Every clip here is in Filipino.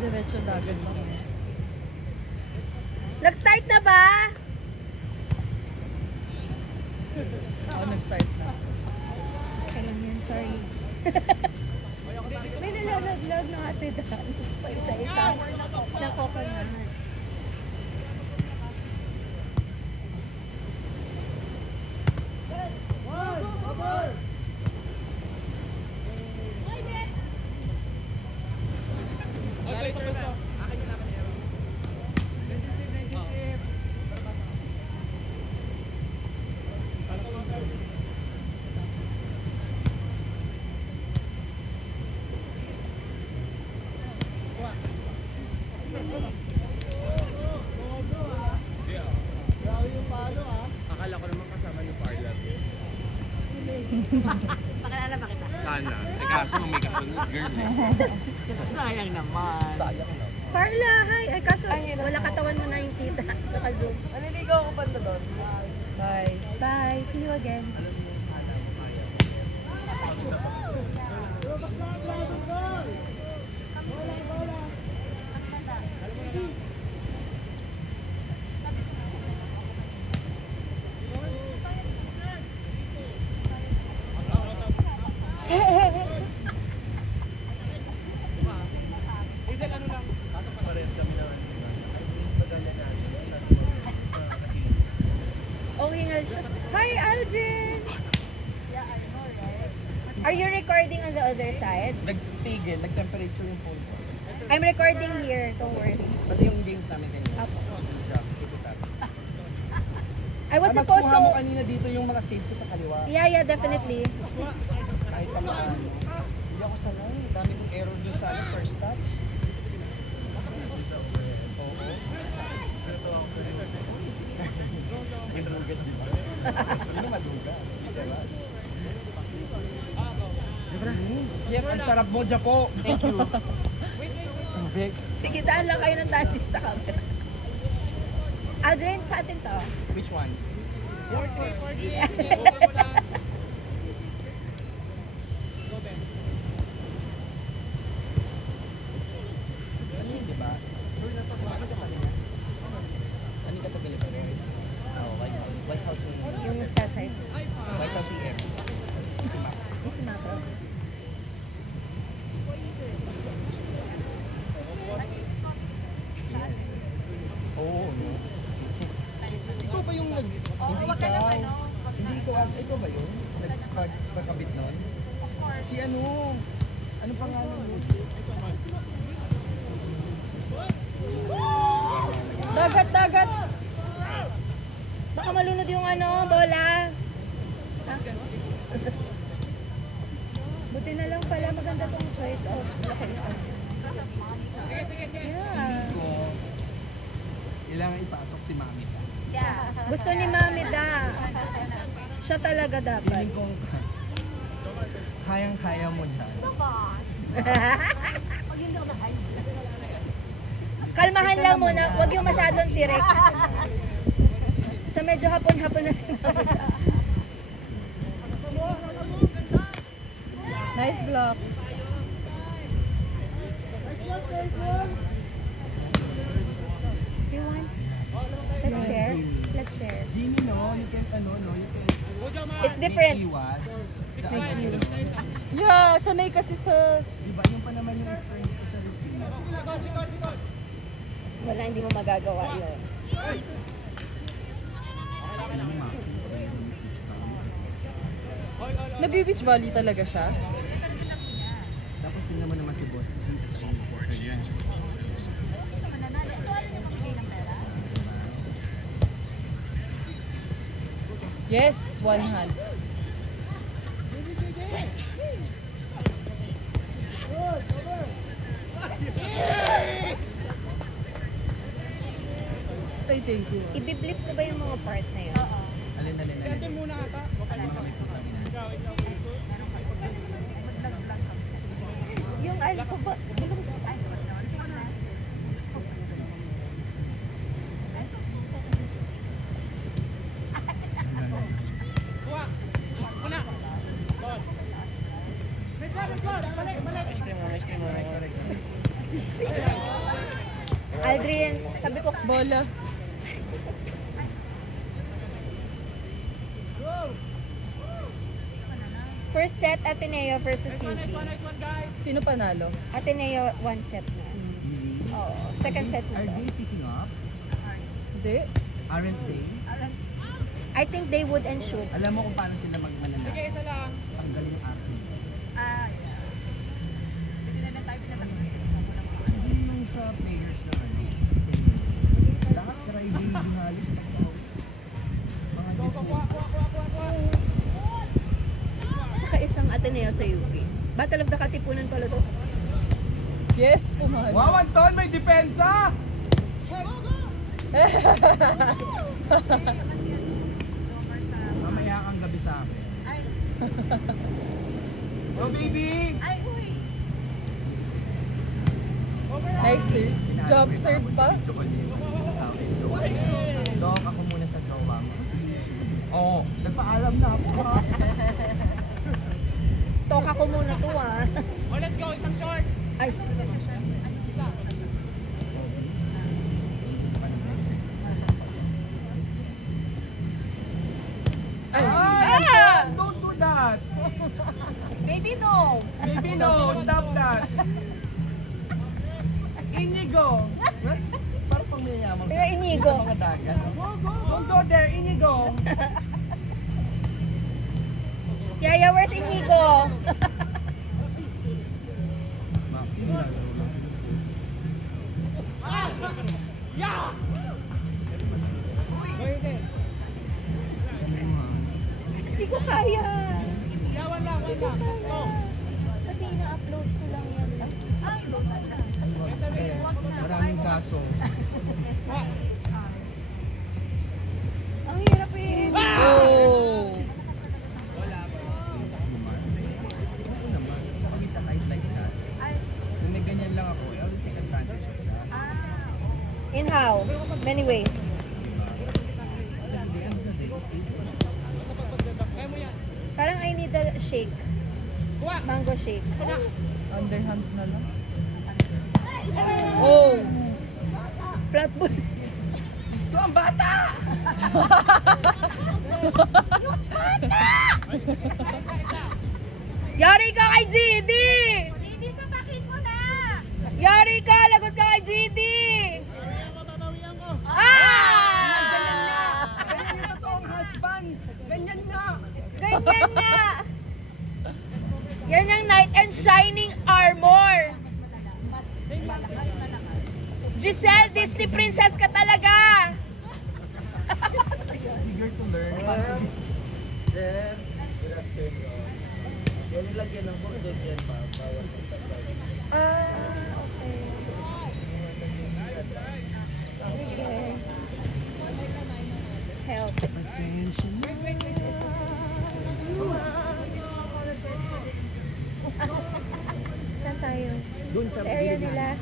Diretso dagat ba? Nag-start na ba? Oo, nag-start na. Alam yan, sorry. May nalolog ng ate Dan. Pa isa-isa. Nakokonat. Akala ko naman kasama ni Parla. Pakilala pa kita. Sana. Eh kaso may kasunod girl eh. Sayang naman. Sayang na. Carla, hi. Ay, kaso wala katawan mo na yung tita. Naka-zoom. Naliligaw ako pa na doon. Bye. Bye. See you again. Oh, hingal siya. Hi, Aldrin! Are you recording on the other side? Nagtigil, nag-temperature yung phone ko. I'm recording here. Don't worry. Pati yung games namin kanina. Apo. Good job. Keep it up. I was Mas supposed kuha mo to... kanina dito yung mga save ko sa kaliwa. Yeah, definitely. Kahit pa maano. Hindi ako sanay. Dami kong error dun sa first touch. Oo. Madugas, di ba? Hindi madugas. Literal. Shit, ang sarap mo, Japo. Thank you. Tubig. Sige, daan lang kayo ng daan sa camera. Aldrin, sa atin to. Which one? Ano yun, di ba? Ano yung katabi nito? Oh, White House. White House yung... Yung sa side. White House yung M. Si Mac. Yung sinabi. Yes. Oo, no? Ikaw ba yung nag... Hindi ikaw. Hindi ikaw. Ikaw ba yun? Nagpagkabit nun? Si ano? Ano pangalan mo? Dagat, dagat! Baka malunod yung ano, bola. Ha? Buti na lang pala maganda tong choice of location. Yeah. Ko. Kailangan ipasok si Mami ka. Gusto ni Mami da. Siya talaga dapat. Feeling kong kayang-kaya mo dyan. Kalmahan lang muna, huwag yung masyadong tirek. Sa medyo hapon-hapon na si Mami da. Nice block. You want? Let's share. Let's share. Genie, no? You can, ano, no? You can It's different. iwas. Daan, Yeah, sanay kasi sa... Diba, yung pa naman yung strength ko sa receiver. Wala, hindi mo magagawa yun. Nag-beach volley talaga siya. Tapos tingnan mo naman si boss. Yes, one hand. Ay, thank you. Ibiblip ko ba yung mga part na yun? Alin muna ata. Yung ano ko ba? Ice cream, ice cream. Aldrin, sabi ko, Bola. first set Ateneo versus UP. Sino panalo? Ateneo, one set na. Really? Oo, second set na Are to. they picking up? Hindi. Aren't they? I think they would and should. Alam mo kung paano sila magmananalo? Sige, isa lang. Tanggalin yung akin. Hindi yung sa players na ano. Lahat karaybe halos. Mga Nakaisang Ateneo sa UP. Battle of the Katipunan pala to. Yes, pumahan. Wow, Anton, may depensa! Mamaya kang gabi sa akin. Oh, baby! Nice serve. Jump serve pa. Dok, ako muna sa jowa mo. Oo, nagpaalam na ako. Toka ko muna to ah. Oh, let's go, isang short! Ay, Ay! Don't do that! Maybe no. Baby, no! Stop that! Inigo! Parang pang mayayamang Pero Inigo. sa mga dagat. Don't go there, Inigo! Yaya, where's Inigo? Hindi ko kaya. Kasi ina-upload ko lang yan lang. Maraming kaso. Ang hirap eh. Oh. Oo naman. Tsaka with a height like that. Kung may ganyan lang ako, I always take advantage of that. In how? Many ways. Kasi the end of the day, it's easy. Parang I need a shake. Mango shake. Underhands na lang. Oh. Flat ball. Diyos ko, ang bata! Yari ka kay GD! GD, sapakin mo na! Yari ka! Lagot ka kay GD! Ah! Ganyan nga! Ganyan yung totoong husband! Ganyan nga! Ganyan na! Yan yung knight and shining armor! Giselle, Disney princess ka talaga! Eager to learn. Okay. Help. Pasensya na. Saan tayo? Doon sa Sa area gilid nila.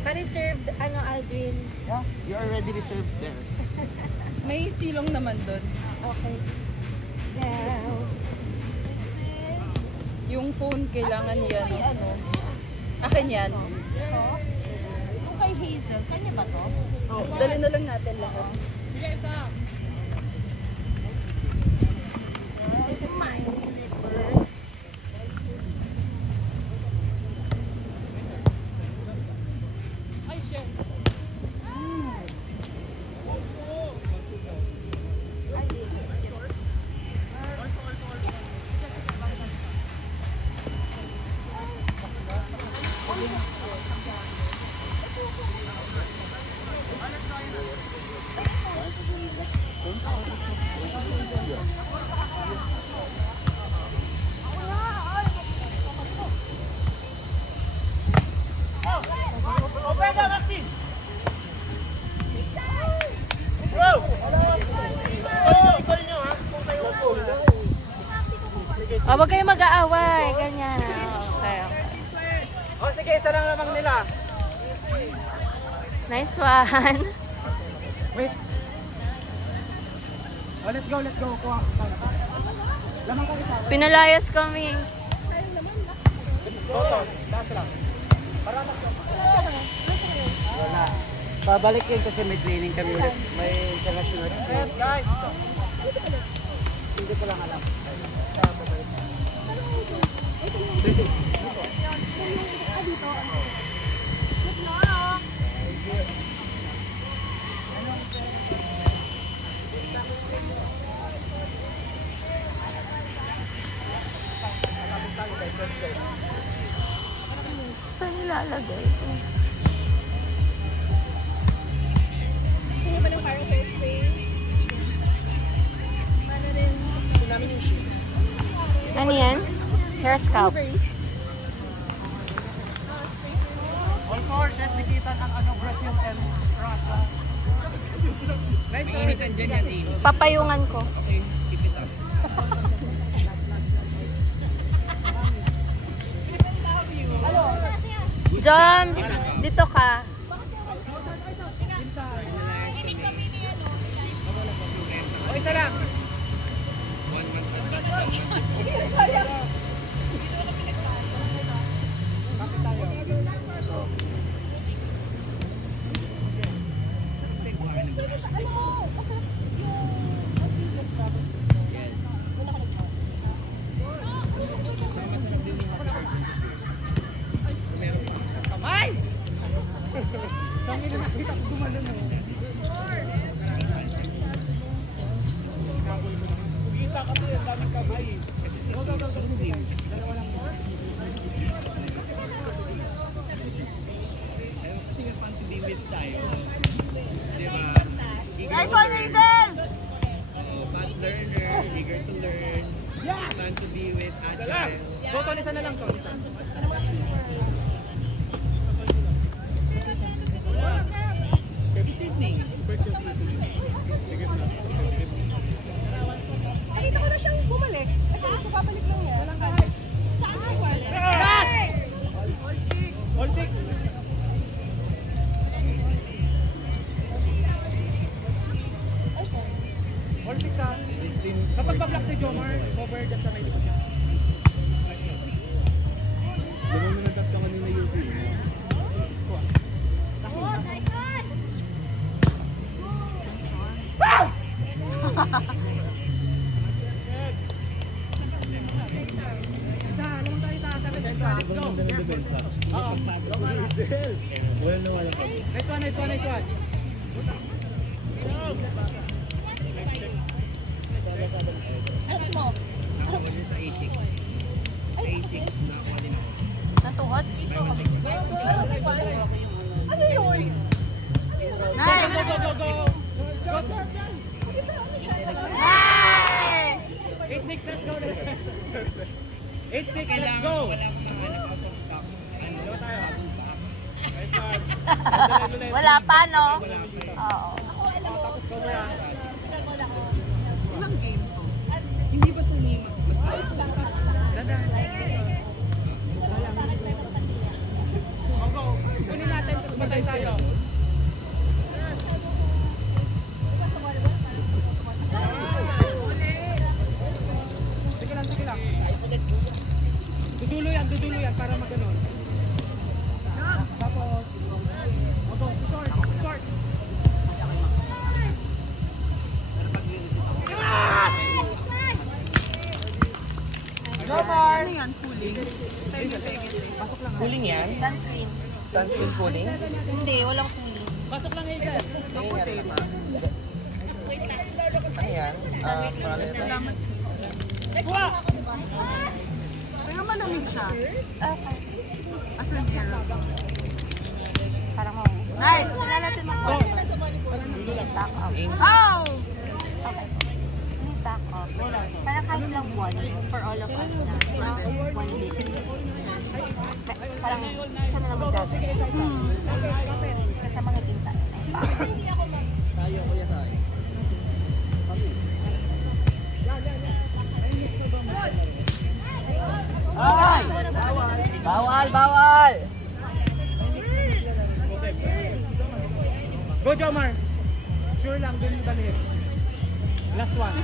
Pa-reserved, ano, Aldrin? Yeah, you already reserved there. May silong naman doon. Okay. Down. Yung phone kailangan yan. Ano? Akin yan. Yung kay Hazel, kanya ba to? Oh, dali na lang natin lahat. This is my slippers. Oh, wag kayong mag-aaway. Ganyan. Okay, okay. Oh, sige, isa lang lamang nila. Nice one. Wait. Oh, let's go, let's go. Kuha. Lamang ka isa. Pinalayas kami. Toto, last lang. Wala. Pabalik yun kasi may training kami ulit. May international. Guys! Hindi ko lang alam. Saan nilalagay ito? Ano yan? Hair scalp. All four, set dikitan ang Brazil and Russia. Mainitan dyan yan, teams. Papayungan ko. Okay, keep it up. Joms, dito ka. O, isa lang. 1 month advance. Kamay! Sabi na nakita ko gumalan mo. Kita kasi ang daming kamay. Kasi sa swim. Kasi nga fun to be with tayo. Diba? Nice one, Hazel! Fast learner, eager to learn. Fun to be with, agile. Go, Tony, isa na lang, Tony. Isa. Good evening. Nakita ko na siyang bumalik. Kasi gusto babalik lang niya. Saan siya bumalik? All six. All six ha. Kapag pa-block si Jomar, cover dyan sa may likod niya. Ganun na nagtap ka kanina yung Nice one, nice one, nice one. Ano gusto mo? Ako sa A6. A6 na ako din. Natuhod? Ano yun? Nice! Go, go, go, go! Nice! 8-6, let's go! 8-6, let's Kailangan go! wala akong mahanap out of stock. Ano tayo? Nice one. Wala pa, no? Wala pa. Oo. Tapos cover ha. Ilang game to? Hindi ba sa lima? Mas alam sa lima? Go, go! Kunin natin, tapos matay tayo. Sige lang, sige lang. Dudulo yan para maganon. Tapos, go, short, short. Ano yan? Cooling? Cooling yan? Sunscreen. Sunscreen cooling? Hindi, walang cooling. Pasok lang, Hazel. Ano yan? Salamat. Kuha! Pero malamig siya. Okay. Asan air? Parang mo. Nice! Wala natin mag-back up. Oh! Okay. Need back up. Parang kahit lang one for all of us na. No? One bit. Parang isa na lang magagawin. Kasi magiging tayo na yung back up. Tayo, kuya tayo. Ay! Bawal, bawal! Go, Jomar! Sure lang, dun yung dalhin. Last one.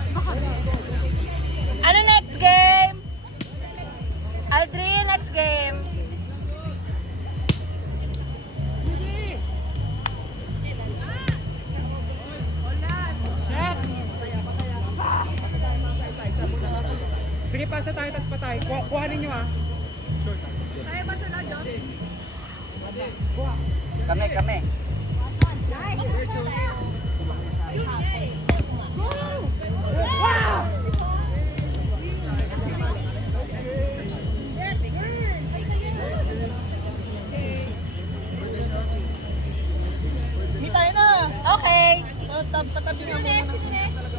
Ano next game? Aldrin, next game. Pinipasa tayo, tapos patay. Kuhanin nyo ah. Kaya ba sunod, Diyos? Kami. Hindi tayo na. Okay. Patabi nga muna.